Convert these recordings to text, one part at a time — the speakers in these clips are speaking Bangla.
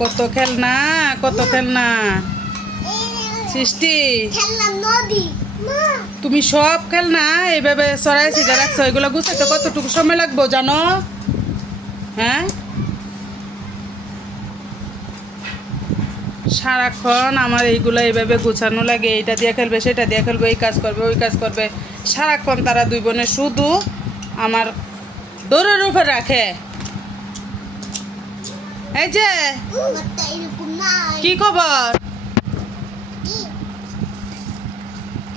কত খেলনা, কত খেলনা সৃষ্টি। তুমি সব খেলনা এইভাবে সরাই সিধা রাখছো, এগুলো গুছাইতে কতটুকু সময় লাগবো জানো? হ্যাঁ, সারাক্ষণ আমার এইগুলো এইভাবে গুছানো লাগে। এইটা দিয়ে খেলবে, সেটা দিয়ে খেলবে, এই কাজ করবে, ওই কাজ করবে। সারাক্ষণ তারা দুই বোনে শুধু আমার দৌড়ের উপর রাখে। এই যে কি খবর,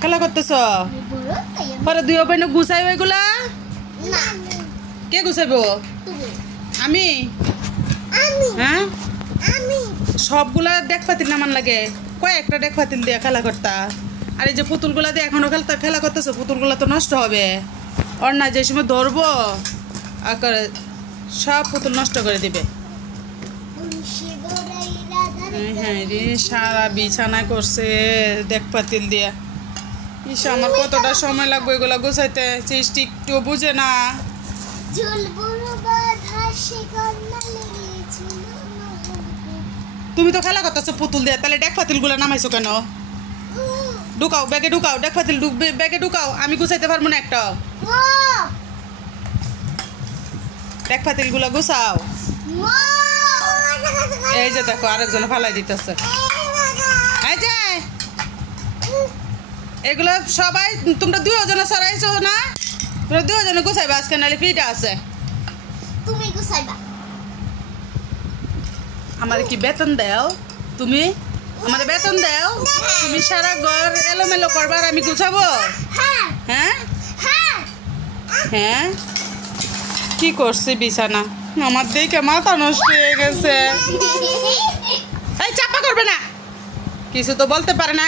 খেলা করতেছ? পরে দুই বোনে গুছাই ওইগুলা? কে গুছাইবো? আমি। হ্যাঁ, সবগুলা ডেক পাতিল নামান লাগে, কয়েকটা ডেক পাতিল দিয়ে খেলা করতা। আর এই যে পুতুলগুলা দিয়ে এখনো খেলা করতেছো, পুতুলগুলা তো নষ্ট হবে। ওর না যে সময় ধরবো সব পুতুল নষ্ট করে দিবে। হ্যাঁ রে, সারা বিছানা করছে ডেক পাতিল দিয়ে। ইস, আমার কতটা সময় লাগবে এগুলা গুছাইতে। সৃষ্টি একটু বুঝে না। তুমি তো খেলা করতেছো পুতুল দিয়ে, তাহলে ডেক পাতিল গুলো নামাইছো কেন? ঢুকাও ব্যাগে, ঢুকাও ডেক পাতিল ব্যাগে ঢুকাও। আমি গুছাইতে পারবো না একটাও। ডেক পাতিল গুলো গুছাও। এই যে দেখো আরেকজন ফালাই দিতেছে। এই যে এগুলো সবাই তোমরা দুজনে সরাইছো না? তোমরা দুজনে গুছাইবা আজকে, নাহলে ফিটা আছে। তুমি গুছাইবা। আমার কি বেতন দাও? তুমি আমার বেতন দাও? তুমি সারা ঘর এলোমেলো করবার, আমি গুছাবো? হ্যাঁ হ্যাঁ, কি করছি বিছানা আমার দেখে মাথা নষ্ট হয়ে গেছে। এই চাপা করবে না, কিছু তো বলতে পারে না।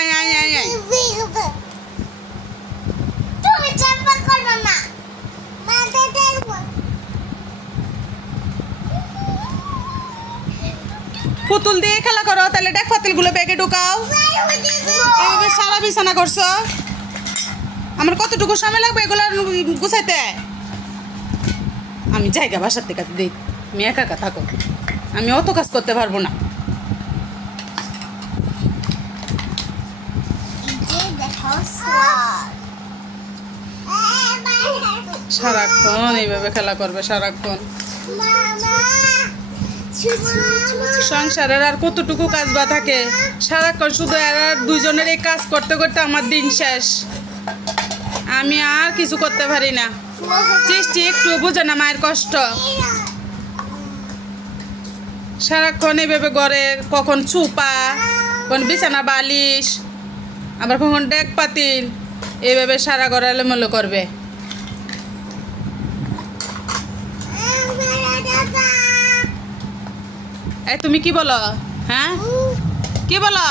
তুমি চাপা করবে না। পুতুল দিয়ে খেলা করো, তাহলে ডেক পাতিল গুলো ব্যাগে ঢুকাও। এইভাবে সারা বিছানা করছো, আমার কতটুকু সময় লাগবে এগুলো গুছাইতে? আমি জায়গা বাসার থেকে দিই, আমি একা একা থাকো, আমি অত কাজ করতে পারবো না। সারাক্ষণ এইভাবে খেলা করবে, সারাক্ষণ। সংসারের আর কতটুকু কাজ বা থাকে? সারাক্ষণ শুধু এরা দুজনের এই কাজ করতে করতে আমার দিন শেষ। আমি আর কিছু করতে পারি না। সৃষ্টি একটু বোঝে না মায়ের কষ্ট। সারাক্ষণ এইভাবে ঘরে কখন চুপা, কখন বিছানা বালিশ, আবার কখন ডেক পাতিল, এইভাবে সারা ঘর এলোমেলো করবে। এই তুমি কি বলো? হ্যাঁ, কি বলো?